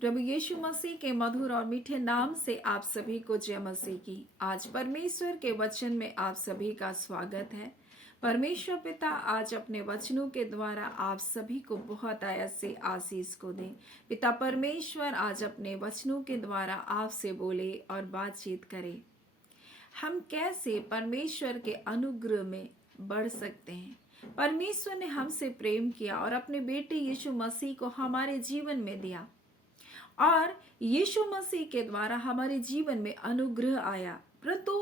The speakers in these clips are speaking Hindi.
प्रभु यीशु मसीह के मधुर और मीठे नाम से आप सभी को जय मसीह की। आज परमेश्वर के वचन में आप सभी का स्वागत है। परमेश्वर पिता आज अपने वचनों के द्वारा आप सभी को बहुत आयत से आशीष को दें। पिता परमेश्वर आज अपने वचनों के द्वारा आपसे बोले और बातचीत करे। हम कैसे परमेश्वर के अनुग्रह में बढ़ सकते हैं। परमेश्वर ने हमसे प्रेम किया और अपने बेटे यीशु मसीह को हमारे जीवन में दिया और यीशु मसीह के द्वारा हमारे जीवन में अनुग्रह आया। परंतु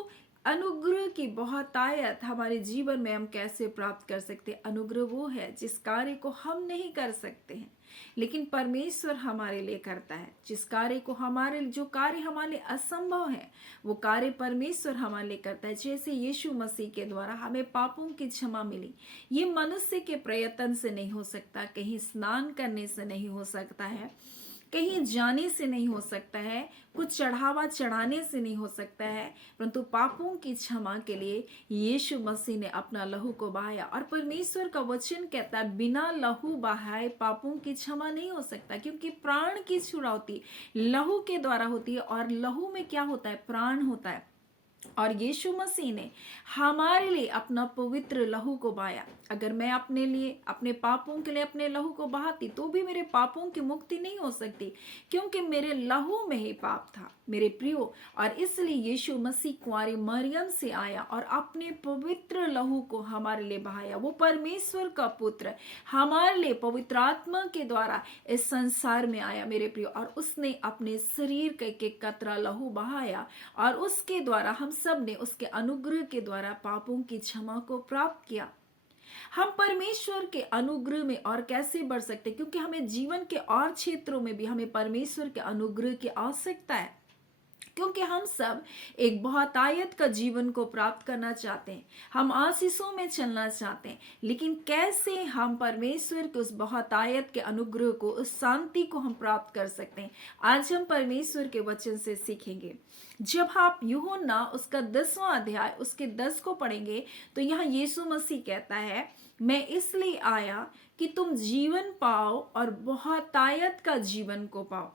अनुग्रह की बहुतायत हमारे जीवन में हम कैसे प्राप्त कर सकते हैं। अनुग्रह वो है जिस कार्य को हम नहीं कर सकते हैं लेकिन परमेश्वर हमारे लिए करता है। जिस कार्य को जो कार्य हमारे लिए असंभव है वो कार्य परमेश्वर हमारे लिए करता है। जैसे यीशु मसीह के द्वारा हमें पापों की क्षमा मिली। ये मनुष्य के प्रयत्न से नहीं हो सकता, कहीं स्नान करने से नहीं हो सकता है, कहीं जाने से नहीं हो सकता है, कुछ चढ़ावा चढ़ाने से नहीं हो सकता है, परंतु पापों की क्षमा के लिए यीशु मसीह ने अपना लहू को बहाया। और परमेश्वर का वचन कहता है बिना लहू बहाए पापों की क्षमा नहीं हो सकता, क्योंकि प्राण की छुड़ौती लहू के द्वारा होती है और लहू में क्या होता है, प्राण होता है। और यीशु मसीह ने हमारे लिए अपना पवित्र लहू को बहाया। अगर मैं अपने लिए, अपने पापों के लिए अपने लहू को बहाती तो भी मेरे पापों की मुक्ति नहीं हो सकती, क्योंकि मेरे लहू में ही पाप था मेरे प्रियो। और इसलिए यीशु मसीह कुंवारी मरियम से आया और अपने पवित्र लहू को हमारे लिए बहाया। वो परमेश्वर का पुत्र हमारे लिए पवित्र आत्मा के द्वारा इस संसार में आया मेरे प्रियो, और उसने अपने शरीर का एक कतरा लहू बहाया और उसके द्वारा हम सब ने उसके अनुग्रह के द्वारा पापों की क्षमा को प्राप्त किया। हम परमेश्वर के अनुग्रह में और कैसे बढ़ सकते, क्योंकि हमें जीवन के और क्षेत्रों में भी हमें परमेश्वर के अनुग्रह की आवश्यकता है, क्योंकि हम सब एक बहुतायत का जीवन को प्राप्त करना चाहते हैं। हम आशीषों में चलना चाहते हैं, लेकिन कैसे हम परमेश्वर के उस बहुतायत के अनुग्रह को, उस शांति को हम प्राप्त कर सकते हैं, आज हम परमेश्वर के वचन से सीखेंगे। जब आप यूहन्ना उसका 10वां अध्याय उसके 10 को पढ़ेंगे तो यहाँ यीशु मसीह कहता है मैं इसलिए आया कि तुम जीवन पाओ और बहुतायत का जीवन को पाओ।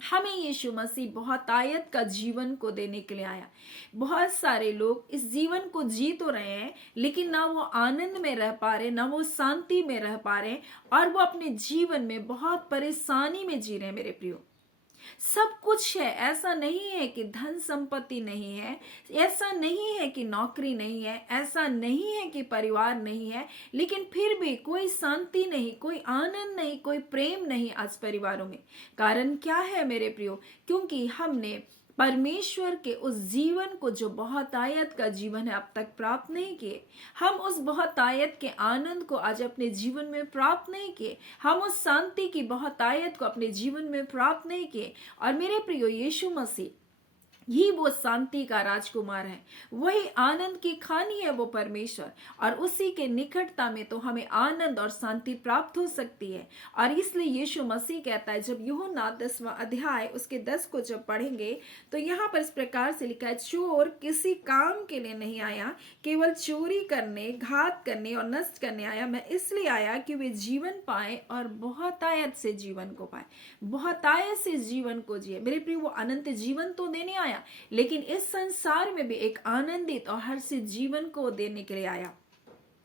हमें यीशु मसीह बहुतायत का जीवन को देने के लिए आया। बहुत सारे लोग इस जीवन को जी तो रहे हैं लेकिन ना वो आनंद में रह पा रहे, ना वो शांति में रह पा रहे, और वो अपने जीवन में बहुत परेशानी में जी रहे हैं मेरे प्रियो। सब कुछ है, ऐसा नहीं है कि धन संपत्ति नहीं है, ऐसा नहीं है कि नौकरी नहीं है, ऐसा नहीं है कि परिवार नहीं है, लेकिन फिर भी कोई शांति नहीं, कोई आनंद नहीं, कोई प्रेम नहीं आज परिवारों में। कारण क्या है मेरे प्रियो? क्योंकि हमने परमेश्वर के उस जीवन को, जो बहुतायत का जीवन है, अब तक प्राप्त नहीं किए। हम उस बहुतायत के आनंद को आज अपने जीवन में प्राप्त नहीं किए। हम उस शांति की बहुतायत को अपने जीवन में प्राप्त नहीं किए। और मेरे प्रियो, यीशु मसीह ही वो शांति का राजकुमार है, वही आनंद की खानी है वो परमेश्वर, और उसी के निकटता में तो हमें आनंद और शांति प्राप्त हो सकती है। और इसलिए यीशु मसीह कहता है, जब यूहन्ना 10वां अध्याय उसके 10 को जब पढ़ेंगे तो यहाँ पर इस प्रकार से लिखा है, चोर किसी काम के लिए नहीं आया, केवल चोरी करने, घात करने और नष्ट करने आया। मैं इसलिए आया कि वे जीवन पाए और बहुतायत से जीवन को पाए, बहुतायत से जीवन को जिए। मेरे प्रिय, वो अनंत जीवन तो देने आया, लेकिन इस संसार में भी एक आनंदित और हर्षित जीवन को देने के लिए आया।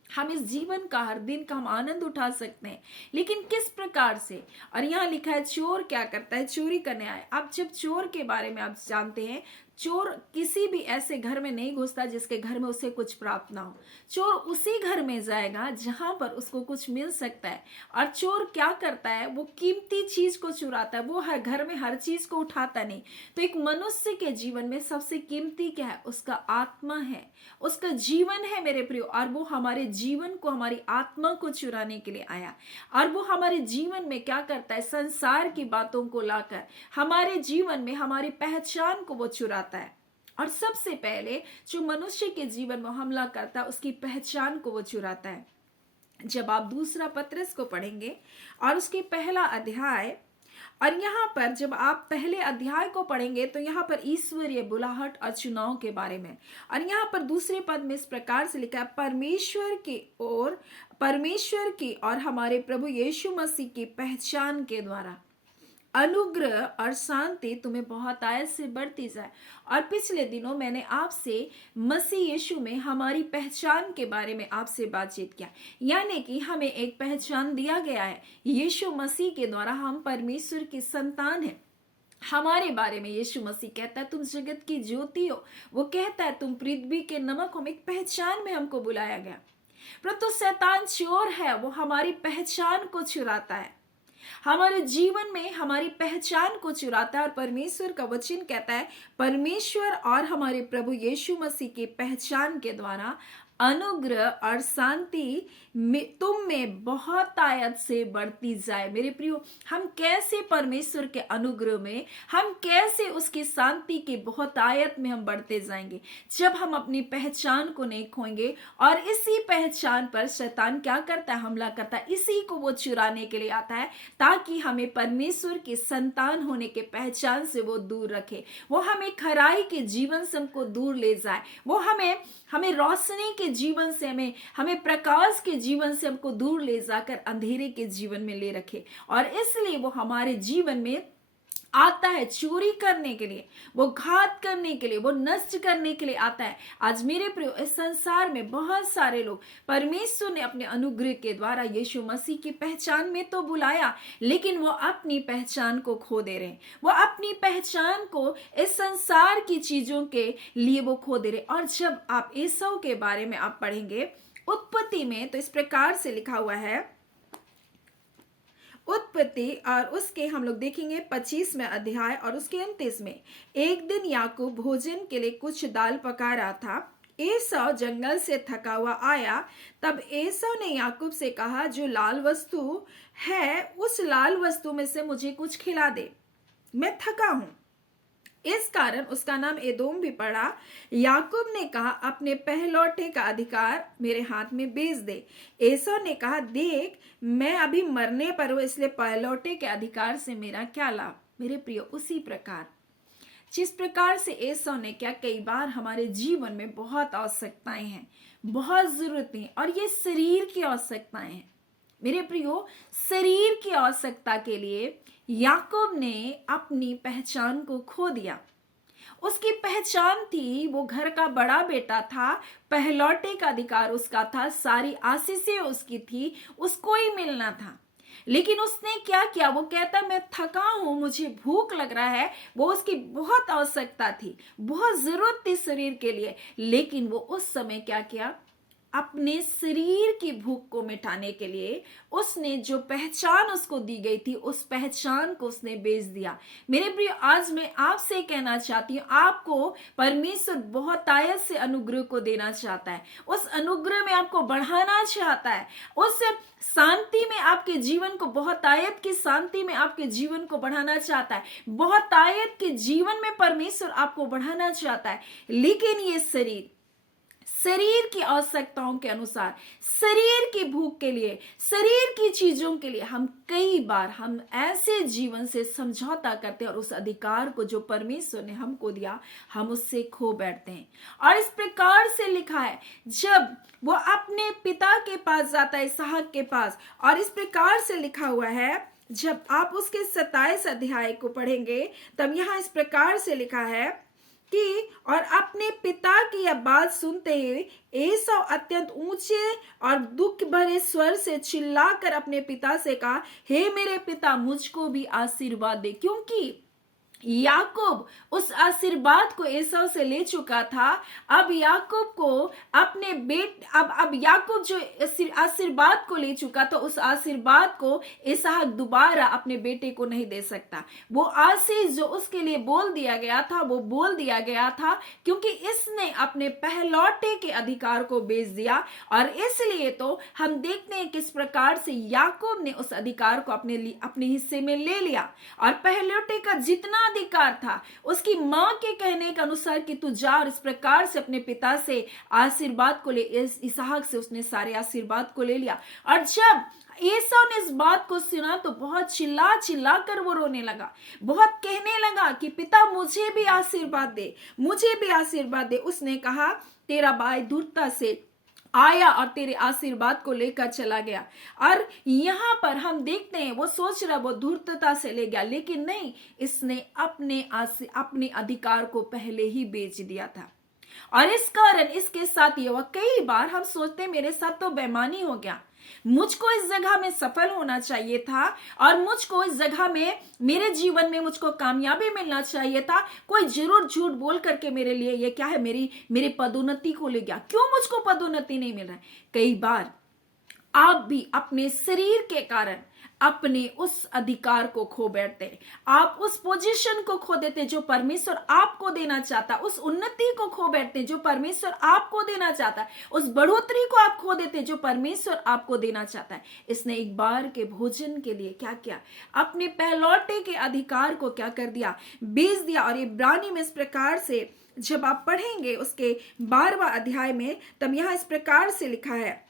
हम इस जीवन का हर दिन का हम आनंद उठा सकते हैं, लेकिन किस प्रकार से? और यहाँ लिखा है चोर क्या करता है, चोरी करने आया। अब जब चोर के बारे में आप जानते हैं, चोर किसी भी ऐसे घर में नहीं घुसता जिसके घर में उसे कुछ प्राप्त ना हो। चोर उसी घर में जाएगा जहां पर उसको कुछ मिल सकता है। और चोर क्या करता है, वो कीमती चीज को चुराता है, वो हर घर में हर चीज को उठाता नहीं। तो एक मनुष्य के जीवन में सबसे कीमती क्या है? उसका आत्मा है, उसका जीवन है मेरे प्रियो। और वो हमारे जीवन को, हमारी आत्मा को चुराने के लिए आया। और वो हमारे जीवन में क्या करता है, संसार की बातों को लाकर हमारे जीवन में हमारी पहचान को वो चुराता है। और सबसे पहले जो मनुष्य के जीवन में हमला करता है, उसकी पहचान को वो चुराता है। जब आप दूसरा पत्रस को पढ़ेंगे और उसके पहला अध्याय, और यहाँ पर जब आप पहले अध्याय को पढ़ेंगे तो यहाँ पर ईश्वरीय बुलाहट और चुनाव के बारे में, और यहाँ पर दूसरे पद में इस प्रकार से लिखा है, परमेश्वर की और हमारे प्रभु यीशु मसीह की पहचान के द्वारा। अनुग्रह और शांति तुम्हें बहुत आयत से बढ़ती जाए। और पिछले दिनों मैंने आपसे मसीह यीशु में हमारी पहचान के बारे में आपसे बातचीत किया, यानी कि हमें एक पहचान दिया गया है। यीशु मसीह के द्वारा हम परमेश्वर की संतान हैं। हमारे बारे में यीशु मसीह कहता है तुम जगत की ज्योति हो। वो कहता है तुम पृथ्वी के नमक हो। एक पहचान में हमको बुलाया गया। परंतु शैतान चोर है, वो हमारी पहचान को चुराता है, हमारे जीवन में हमारी पहचान को चुराता है। और परमेश्वर का वचन कहता है परमेश्वर और हमारे प्रभु यीशु मसीह की पहचान के द्वारा अनुग्रह और शांति तुम में बहुत आयत से बढ़ती जाए। मेरे प्रियो, हम कैसे परमेश्वर के अनुग्रह में, हम कैसे उसकी शांति के बहुत आयत में हम बढ़ते जाएंगे? जब हम अपनी पहचान को नहीं खोएंगे। और इसी पहचान पर शैतान क्या करता है? हमला करता है। इसी को वो चुराने के लिए आता है, ताकि हमें परमेश्वर के संतान होने के पहचान से वो दूर रखे। वो हमें खराई के जीवन से हमको दूर ले जाए। वो हमें रोशनी के जीवन से, हमें प्रकाश के जीवन से हमको दूर ले जाकर अंधेरे के जीवन में ले रखे। और इसलिए वो हमारे जीवन में आता है चोरी करने के लिए, वो घात करने के लिए, वो नष्ट करने के लिए आता है। आज मेरे प्रियो, इस संसार में बहुत सारे लोग परमेश्वर ने अपने अनुग्रह के द्वारा यीशु मसीह की पहचान में तो बुलाया, लेकिन वो अपनी पहचान को खो दे रहे हैं। वो अपनी पहचान को इस संसार की चीजों के लिए वो खो दे रहे। और जब आप एसाव के बारे में आप पढ़ेंगे उत्पत्ति में, तो इस प्रकार से लिखा हुआ है, उत्पत्ति और उसके हम लोग देखेंगे 25वें अध्याय और उसके 29 में। एक दिन याकूब भोजन के लिए कुछ दाल पका रहा था। एसाव जंगल से थका हुआ आया। तब एसाव ने याकूब से कहा, जो लाल वस्तु है उस लाल वस्तु में से मुझे कुछ खिला दे, मैं थका हूं। इस कारण उसका नाम एदोम भी पड़ा। याकूब ने कहा, अपने पहलौठे का अधिकार मेरे हाथ में बेच दे। एसाव ने कहा, देख मैं अभी मरने पर हूं, इसलिए पहलौठे के अधिकार से मेरा क्या लाभ। मेरे प्रियो, उसी प्रकार जिस प्रकार से एसाव ने क्या, कई बार हमारे जीवन में बहुत आवश्यकताएं हैं, बहुत जरूरतें, और ये शरीर की आवश्यकताएं हैं। मेरे प्रियो, शरीर की आवश्यकता के लिए याकूब ने अपनी पहचान को खो दिया। उसकी पहचान थी, वो घर का बड़ा बेटा था, पहलौठे का अधिकार उसका था, सारी आशीषें उसकी थी, उसको ही मिलना था। लेकिन उसने क्या किया? वो कहता मैं थका हूं, मुझे भूख लग रहा है। वो उसकी बहुत आवश्यकता थी, बहुत जरूरत थी शरीर के लिए। लेकिन वो उस समय क्या किया? अपने शरीर की भूख को मिटाने के लिए उसने जो पहचान उसको दी गई थी, उस पहचान को उसने बेच दिया। मेरे प्रिय, आज मैं आपसे कहना चाहती हूँ, आपको परमेश्वर बहुत आयत से अनुग्रह को देना चाहता है। उस अनुग्रह में आपको बढ़ाना चाहता है। उस शांति में आपके जीवन को, बहुत आयत की शांति में आपके जीवन को बढ़ाना चाहता है। बहुत आयत के जीवन में परमेश्वर आपको बढ़ाना चाहता है। लेकिन ये शरीर की आवश्यकताओं के अनुसार, शरीर की भूख के लिए, शरीर की चीजों के लिए कई बार हम ऐसे जीवन से समझौता करते हैं और उस अधिकार को जो परमेश्वर ने हमको दिया, हम उससे खो बैठते हैं। और इस प्रकार से लिखा है, जब वो अपने पिता के पास जाता है, इसहाक के पास, और इस प्रकार से लिखा हुआ है, जब आप उसके 27 अध्याय को पढ़ेंगे, तब यहां इस प्रकार से लिखा है कि और अपने पिता की यह बात सुनते ही एसाव अत्यंत ऊंचे और दुख भरे स्वर से चिल्लाकर अपने पिता से कहा, हे मेरे पिता, मुझको भी आशीर्वाद दे। क्योंकि याकूब उस आशीर्वाद को एसाव से ले चुका था। अब याकूब को अपने अब याकूब जो आशीर्वाद को ले चुका, तो उस आशीर्वाद को इसहाक दोबारा अपने बेटे को नहीं दे सकता। वो आशीष जो उसके लिए बोल दिया गया था, वो बोल दिया गया था क्योंकि इसने अपने पहलौठे के अधिकार को बेच दिया। और इसलिए तो हम देखते हैं किस प्रकार से याकूब ने उस अधिकार को अपने हिस्से में ले लिया। और पहलौठे का जितना अधिकार था, उसकी मां के कहने के अनुसार कि तू जा और इस प्रकार से अपने पिता से आशीर्वाद को ले, इसहाक से उसने सारे आशीर्वाद को ले लिया। और जब एसाव ने इस बात को सुना तो बहुत चिल्ला कर वो रोने लगा, बहुत कहने लगा कि पिता मुझे भी आशीर्वाद दे, मुझे भी आशीर्वाद दे। उसने कहा, तेरा भाई दूरता से आया और तेरे आशीर्वाद को लेकर चला गया। और यहाँ पर हम देखते हैं वो सोच रहा वो धूर्तता से ले गया, लेकिन नहीं, इसने अपने अधिकार को पहले ही बेच दिया था। और इस कारण इसके साथ ये हुआ, कई बार हम सोचते मेरे साथ तो बेईमानी हो गया, मुझको इस जगह में सफल होना चाहिए था और मुझको इस जगह में मेरे जीवन में मुझको कामयाबी मिलना चाहिए था, कोई जरूर झूठ बोल करके मेरे लिए ये क्या है मेरी पदोन्नति को ले गया, क्यों मुझको पदोन्नति नहीं मिल रहा है। कई बार आप भी अपने शरीर के कारण अपने उस अधिकार को खो बैठते हैं, आप उस पोजीशन को खो देते जो परमेश्वर आपको देना चाहता, उस उन्नति को खो बैठते जो परमेश्वर आपको देना चाहता है, उस बढ़ोतरी को आप खो देते जो परमेश्वर आपको देना चाहता है। इसने एक बार के भोजन के लिए क्या किया, अपने पहलौठे के अधिकार को क्या कर दिया, बेच दिया। और इब्रानी में इस प्रकार से जब आप पढ़ेंगे उसके 12वां अध्याय में, तब यहां इस प्रकार से लिखा है,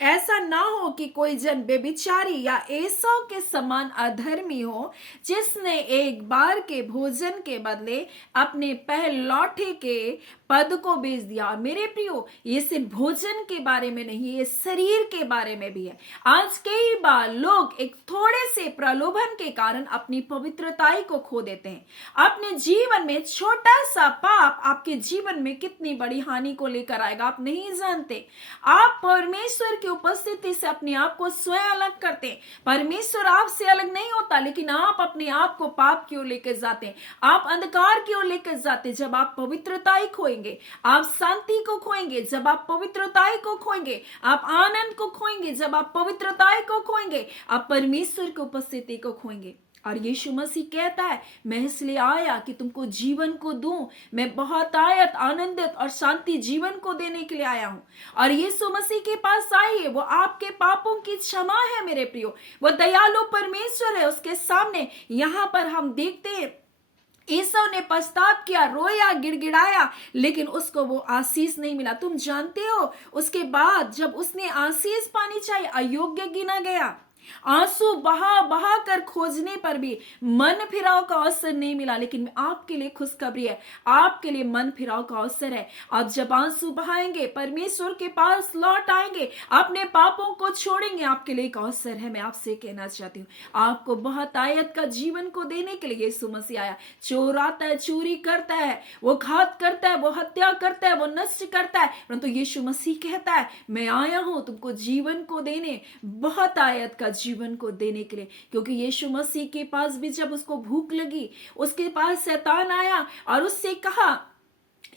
ऐसा ना हो कि कोई जन बेबिचारी या एसाव के समान अधर्मी हो, जिसने एक बार के भोजन के बदले अपने पहलौठे के पद को बेच दिया। और मेरे प्रियो, ये सिर्फ भोजन के बारे में नहीं, ये शरीर के बारे में भी है। आज कई बार लोग एक थोड़े से प्रलोभन के कारण अपनी पवित्रताई को खो देते हैं। अपने जीवन में छोटा सा पाप आपके जीवन में कितनी बड़ी हानि को लेकर आएगा आप नहीं जानते। आप परमेश्वर की उपस्थिति से अपने आप को स्वयं अलग करते हैं। परमेश्वर आपसे अलग नहीं होता, लेकिन आप अपने आप को पाप की ओर लेकर जाते हैं, आप अंधकार की ओर लेकर जाते हैं। जब आप पवित्रताई खोएंगे, आप शांति को खोएंगे। जब आप पवित्रताई को खोएंगे, आप आनंद को खोएंगे। जब आप पवित्रताई को खोएंगे, आप परमेश्वर की उपस्थिति को खोएंगे। और यीशु मसीह कहता है, मैं इसलिए आया कि तुमको जीवन को दूं। मैं बहुत आनंदित और शांति जीवन को देने के लिए आया हूं। और यीशु मसीह के पास आइए, वो आपके पापों की क्षमा है मेरे प्रियो, वो दयालु परमेश्वर है। उसके सामने यहां पर हम देखते हैं एसाव ने पछतावा किया, रोया, गिड़गिड़ाया, लेकिन उसको वो आशीष नहीं मिला। तुम जानते हो, उसके बाद जब उसने आशीष पानी चाहिए, अयोग्य गिना गया। आंसू बहा बहा कर खोजने पर भी मन फिराव का अवसर नहीं मिला। लेकिन आपके लिए खुशखबरी है, आपके लिए मन फिराव का अवसर है। आप जब आंसू बहाएंगे, परमेश्वर के पास लौट आएंगे, अपने पापों को छोड़ेंगे, आपके लिए एक अवसर है। मैं आपसे कहना चाहती हूँ, आपको बहुत आयत का जीवन को देने के लिए यीशु मसीह आया। चोर आता है, चोरी करता है, वो घात करता है, वो हत्या करता है, वो नष्ट करता है, परंतु यीशु मसीह कहता है, मैं आया हूं तुमको जीवन को देने, बहुत आयत का जीवन को देने के लिए। क्योंकि यीशु मसीह के पास भी जब उसको भूख लगी, उसके पास शैतान आया और उससे कहा,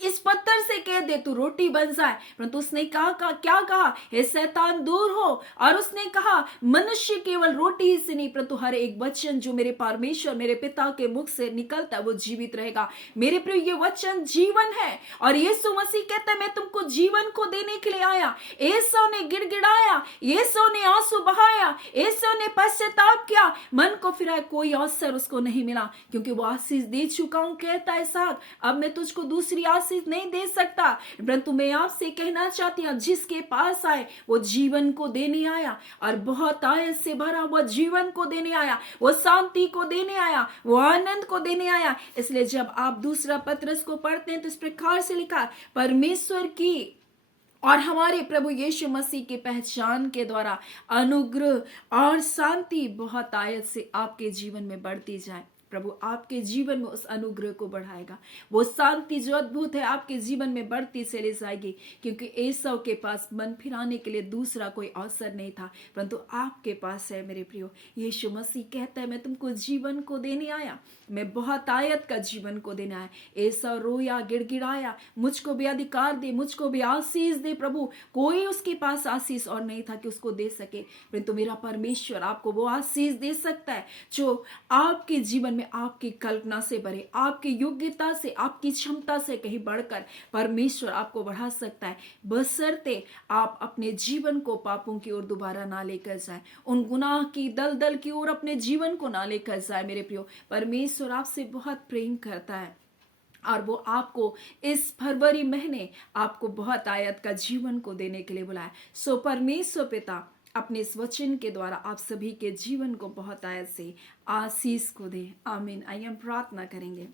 इस पत्थर से कह दे तू रोटी बन जाए, परंतु उसने क्या कहा, हे शैतान दूर हो। और उसने कहा, मनुष्य केवल रोटी ही से नहीं, परंतु हर एक वचन जो मेरे परमेश्वर, मेरे पिता के मुख से निकलता है, वो जीवित रहेगा। मेरे प्रिय, ये वचन जीवन है। और यीशु मसीह कहता है, मैं तुमको जीवन को देने के लिए आया। एसाव ने गिड़गिड़ाया, एसाव ने आंसू बहाया, एसाव ने पश्चाताप किया, मन को फिराया, कोई अवसर उसको नहीं मिला, क्योंकि वो आशीष दे चुका हूं। कहता है साहब, अब मैं तुझको दूसरी आशीष नहीं दे सकता, परंतु मैं आपसे कहना चाहती हूं, जिसके पास आए वो जीवन को देने आया, और बहुत आयत से भरा हुआ जीवन को देने आया, वो शांति को देने आया, वो आनंद को देने आया। इसलिए जब आप दूसरा पत्रस को पढ़ते हैं तो इस प्रकार से लिखा, परमेश्वर की और हमारे प्रभु यीशु मसीह के पहचान के द्वारा अनुग्रह और शांति बहुत आयत से आपके जीवन में बढ़ती जाए। प्रभु आपके जीवन में उस अनुग्रह को बढ़ाएगा। वो शांति जो अद्भुत है आपके जीवन में बढ़ती चली जाएगी, क्योंकि एसाव के पास मन फिराने के लिए दूसरा कोई अवसर नहीं था, परंतु आपके पास है। मेरे प्रियो, यीशु मसीह कहता है, मैं तुमको जीवन को देने आया, मैं बहुत आयत का जीवन को देने आया। एसाव रोया, गिड़गिड़ाया, मुझको भी अधिकार दे, मुझको भी आशीष दे। प्रभु, कोई उसके पास आशीष और नहीं था कि उसको दे सके, परंतु मेरा परमेश्वर आपको वो आशीष दे सकता है जो आपके जीवन में आपकी कल्पना से भरे, आपकी योग्यता से, आपकी क्षमता से कहीं बढ़कर परमेश्वर आपको बढ़ा सकता है, बशर्ते आप अपने जीवन को पापों की ओर दोबारा ना लेकर जाए, उन गुनाह की दलदल की ओर अपने जीवन को ना लेकर जाए। मेरे प्रियो, परमेश्वर आपसे बहुत प्रेम करता है और वो आपको इस फरवरी महीने आपको बहुत आयत का जीवन को देने के लिए बुलाया। सो परमेश्वर पिता अपने इस वचन के द्वारा आप सभी के जीवन को बहुत आयत से आशीष को दे। आमीन। आइए हम प्रार्थना करेंगे।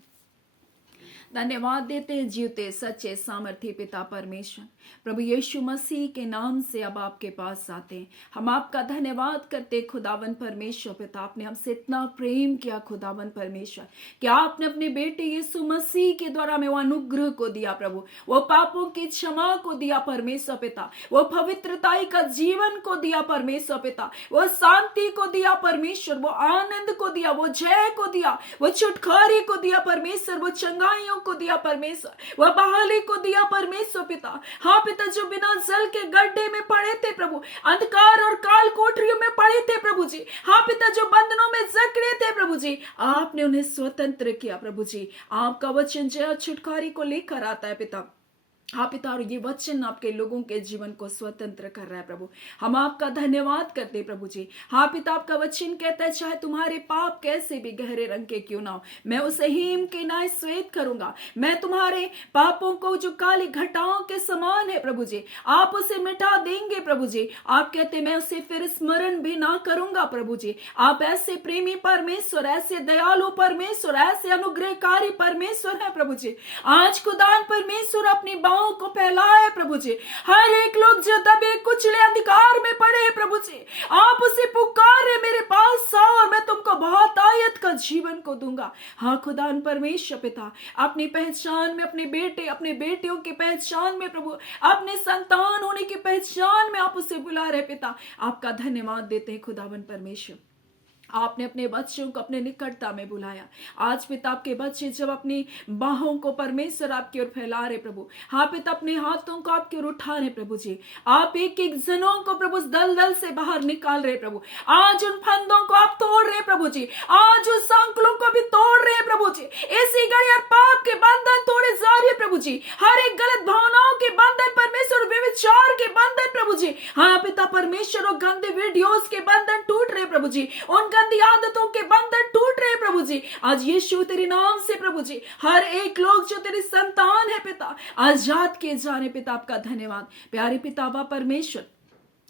धन्यवाद देते हैं जीवते सच्चे सामर्थी पिता परमेश्वर। प्रभु यीशु मसीह के नाम से अब आपके पास आते हैं। हम आपका धन्यवाद करते खुदावन परमेश्वर पिता, आपने हमसे इतना प्रेम किया खुदावन परमेश्वर कि आपने अपने बेटे यीशु मसीह के द्वारा हमें वो अनुग्रह को दिया प्रभु, वो पापों की क्षमा को दिया परमेश्वर पिता, वो पवित्रताई का जीवन को दिया परमेश्वर पिता, वो शांति को दिया परमेश्वर, वो आनंद को दिया, वो जय को दिया, वो छुटकारे को दिया परमेश्वर, वो चंगाइयों को दिया परमेश्वर, वो बहाली को दिया परमेश्वर पिता। हाँ पिता, जो बिना जल के गड्ढे में पड़े थे प्रभु, अंधकार और काल कोठरियों में पड़े थे प्रभु जी, हाँ पिता, जो बंधनों में जकड़े थे प्रभु जी, आपने उन्हें स्वतंत्र किया प्रभु जी। आपका वचन जय छुटकारे को लेकर आता है पिता। हाँ पिता, और ये वचन आपके लोगों के जीवन को स्वतंत्र कर रहा है प्रभु। हम आपका धन्यवाद करते प्रभु जी। हाँ पिता, आपका वचन कहता है चाहे तुम्हारे पाप कैसे भी गहरे रंग के क्यों ना हो, मैं उसे हिम के नाय श्वेत करूंगा। मैं तुम्हारे पापों को जो काली घटाओं के समान है प्रभु जी, आप उसे मिटा देंगे प्रभु जी। आप कहते मैं उसे फिर स्मरण भी ना करूंगा प्रभु जी। आप ऐसे प्रेमी परमेश्वर, ऐसे दयालु परमेश्वर, ऐसे अनुग्रहकारी परमेश्वर है प्रभु जी। आज खुदान परमेश्वर अपनी को फैलाए प्रभु जी। हर एक लोग जो दबे कुचले अंधकार में पड़े हैं प्रभु जी, आप उसे पुकारे मेरे पास आओ और मैं तुमको बहुत आयत का जीवन को दूंगा। हाँ खुदान परमेश्वर पिता, अपनी पहचान में अपने बेटे अपने बेटियों की पहचान में प्रभु, अपने संतान होने की पहचान में आप उसे बुला रहे पिता। आपका धन्यवाद देते हैं खुदावन परमेश्वर। आपने अपने बच्चों को अपने निकटता में बुलाया। आज पिता आपके बच्चे जब अपनी बाहों को परमेश्वर आपकी ओर फैला रहे प्रभु, हाँ पिता, अपने हाथों को आपकी ओर उठा रहे प्रभु जी, आप एक एक जनों को प्रभु दलदल से बाहर निकाल रहे प्रभु। आज उन फंदों को आप तोड़ रहे प्रभु जी, आज उन सांकलों को भी तोड़ रहे प्रभु जी। ऐसी घड़ी और पाप के बंधन तोड़े जा रहे प्रभु जी, हर एक गलत भावनाओं के बंधन परमेश्वर, व्यभिचार के बंधन प्रभु जी, हाँ पिता परमेश्वर, और गंदे वीडियोस के बंधन टूट रहे प्रभु जी, उन गंदी आदतों के बंधन टूट रहे प्रभु जी। आज यीशु तेरे नाम से प्रभु जी, हर एक लोग जो तेरे संतान है पिता, आजाद किए जाने पिता, आपका धन्यवाद। प्यारे पिता बा परमेश्वर,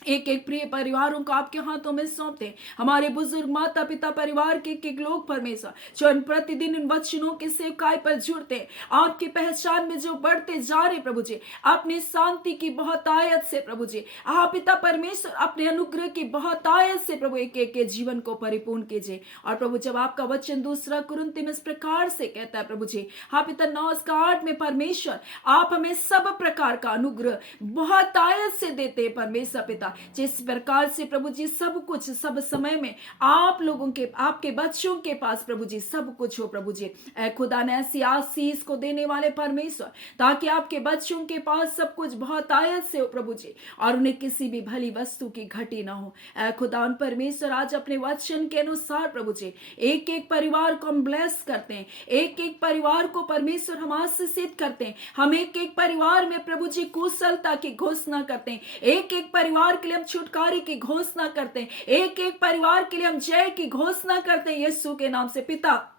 एक एक प्रिय परिवारों को आपके हाथों में सौंपते हैं। हमारे बुजुर्ग माता पिता परिवार के एक लोग परमेश्वर जो प्रतिदिन इन वचनों के सेवकाई पर जुड़ते हैं, आपकी पहचान में जो बढ़ते जा रहे प्रभु जी, अपनी शांति की बहुत आयत से प्रभु जी, आप पिता परमेश्वर अपने अनुग्रह की बहुत आयत से प्रभु एक एक के जीवन को परिपूर्ण कीजिए। और प्रभु जब आपका वचन 2 कुरिन्थी में इस प्रकार से कहता है प्रभु जी, हाँ पिता 9:8 में परमेश्वर आप हमें सब प्रकार का अनुग्रह बहुत आयत से देते हैं परमेश्वर पिता, जिस प्रकार से प्रभु जी सब कुछ सब समय में आप लोगों के आपके बच्चों के पास प्रभु जी सब कुछ हो प्रभु जी। ऐ खुदा ने ऐसी आशीष को देने वाले परमेश्वर, ताकि आपके बच्चों के पास सब कुछ बहुत आयत से हो प्रभु जी, और उन्हें किसी भी भली वस्तु की घटी ना हो। ऐ खुदा परमेश्वर, आज अपने वचन के अनुसार प्रभु जी एक एक परिवार को हम ब्लेस करते हैं, एक एक परिवार को परमेश्वर हम आशीषित करते हैं। हम एक एक परिवार में प्रभु जी कुशलता की घोषणा करते हैं, एक एक परिवार के लिए हम छुटकारे की घोषणा करते हैं, एक एक परिवार के लिए हम जय की घोषणा करते हैं यीशु के नाम से। पिता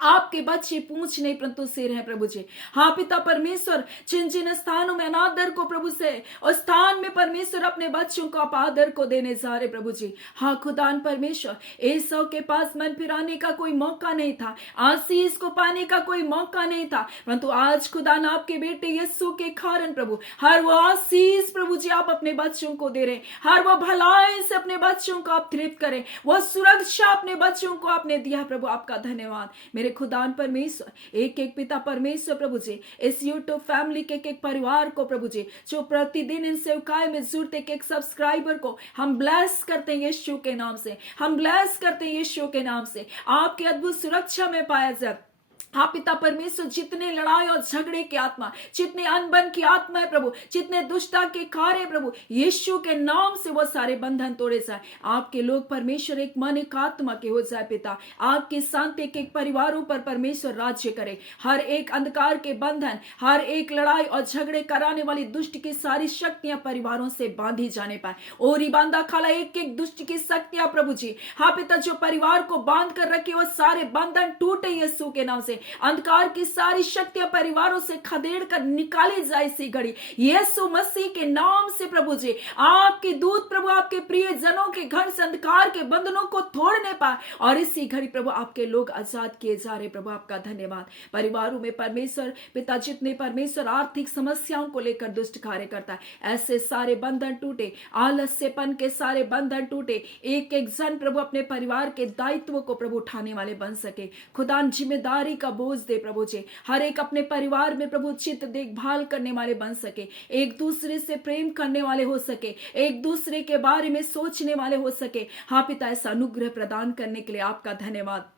आपके बच्चे पूंछ नहीं परंतु सिर है प्रभु जी। हाँ पिता परमेश्वर, जिन जिन स्थानों में अनादर को प्रभु से उस स्थान में परमेश्वर अपने बच्चों को आप आदर को देने जा रहे प्रभु जी। हाँ खुदान परमेश्वर, एसाव के पास मन फिराने का कोई मौका नहीं था, आशीष को पाने का कोई मौका नहीं था, परंतु आज खुदान आपके बेटे यीशु के कारण प्रभु हर वो आशीष प्रभु जी आप अपने बच्चों को दे रहे, हर वो भलाई से अपने बच्चों को आप तृप्त करें, वो सुरक्षा अपने बच्चों को आपने दिया प्रभु। आपका धन्यवाद मेरे खुदान परमेश्वर। एक एक पिता परमेश्वर प्रभु जी, इस यूट्यूब फैमिली के एक परिवार को प्रभु जी जो प्रतिदिन इन सेवकाई में जुड़ते एक सब्सक्राइबर को हम ब्लेस करते हैं यीशु के नाम से, हम ब्लेस करते हैं यीशु के नाम से। आपके अद्भुत सुरक्षा में पाया जाए। हाँ पिता परमेश्वर, जितने लड़ाई और झगड़े की आत्मा, जितने अनबन की आत्मा है प्रभु, जितने दुष्टता के कार्य प्रभु, यीशु के नाम से वो सारे बंधन तोड़े जाए। आपके लोग परमेश्वर एक मन एक आत्मा के हो जाए पिता, आपकी शांति एक परिवारों पर परमेश्वर राज्य करे। हर एक अंधकार के बंधन, हर एक लड़ाई और झगड़े कराने वाली दुष्ट की सारी शक्तियां परिवारों से बांधी जाने पाए। ओरी बांधा खाला एक एक दुष्ट की शक्तियां प्रभु जी, हाँ पिता जो परिवार को बांध कर रखे वो सारे बंधन टूटे यीशु के नाम से। अंधकार की सारी शक्तियां परिवारों से खदेड़ कर निकाली जाए इसी घड़ी यीशु मसीह के नाम से प्रभु जी। आपके दूत प्रभु आपके प्रिय जनों के घर से अंधकार के बंधनों को तोड़ने पाए और इसी घड़ी प्रभु आपके लोग आजाद किए जा रहे। प्रभु आपका धन्यवाद। परिवारों में परमेश्वर पिता जितने परमेश्वर आर्थिक समस्याओं को लेकर दुष्ट कार्य करता है, ऐसे सारे बंधन टूटे, आलस्यपन के सारे बंधन टूटे। एक एक जन प्रभु अपने परिवार के दायित्व को प्रभु उठाने वाले बन सके। खुदा जिम्मेदारी का बोझ दे प्रभु जी। हर एक अपने परिवार में प्रभु चित्त देखभाल करने वाले बन सके, एक दूसरे से प्रेम करने वाले हो सके, एक दूसरे के बारे में सोचने वाले हो सके। हाँ पिता, ऐसा अनुग्रह प्रदान करने के लिए आपका धन्यवाद।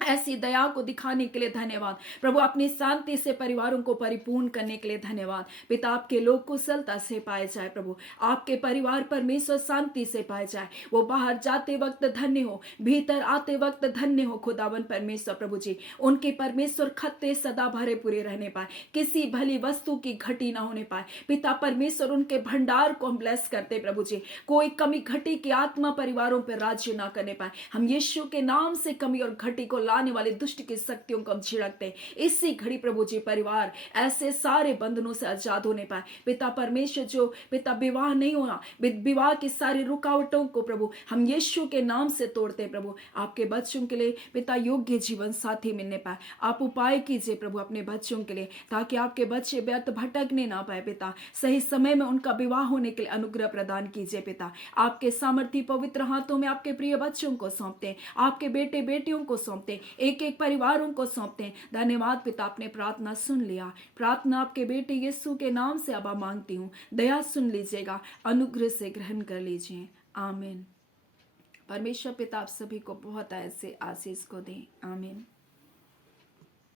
ऐसी दया को दिखाने के लिए धन्यवाद प्रभु। अपनी शांति से परिवारों को परिपूर्ण करने के लिए धन्यवाद पिता। आपके लोग कुशलता से पाए जाए प्रभु, आपके परिवार परमेश्वर शांति से पाए जाए। वो बाहर जाते वक्त धन्य हो, भीतर आते वक्त धन्य हो खुदावन परमेश्वर प्रभु जी। उनके परमेश्वर खत्ते सदा भरे पूरे रहने पाए, किसी भली वस्तु की घटी ना होने पाए पिता परमेश्वर। उनके भंडार को हम ब्लेस करते प्रभु जी। कोई कमी घटी की आत्मा परिवारों पर राज्य ना करने पाए। हम यीशु के नाम से कमी और घटी को लाने वाले दुष्ट की शक्तियों को हम छिड़कते हैं इसी घड़ी प्रभु जी। परिवार ऐसे सारे बंधनों से आजाद होने पाए पिता परमेश्वर। जो पिता विवाह नहीं होना, विवाह की सारी रुकावटों को प्रभु हम यीशु के नाम से तोड़ते हैं प्रभु। आपके बच्चों के लिए पिता योग्य जीवन साथी मिलने पाए। आप उपाय कीजिए प्रभु अपने बच्चों के लिए, ताकि आपके बच्चे व्यर्थ भटकने ना पाए पिता। सही समय में उनका विवाह होने के लिए अनुग्रह प्रदान कीजिए पिता। आपके सामर्थी पवित्र हाथों में आपके प्रिय बच्चों को सौंपते हैं, आपके बेटे बेटियों को सौंपते हैं, एक एक परिवारों को सौंपते हैं। धन्यवाद पिता, आपने प्रार्थना सुन लिया। प्रार्थना आपके बेटे यीशु के नाम से अब मांगती हूँ, दया सुन लीजिएगा, अनुग्रह से ग्रहण कर लीजिए। आमीन। परमेश्वर पिता आप सभी को बहुत ऐसे आशीष को दें। आमीन।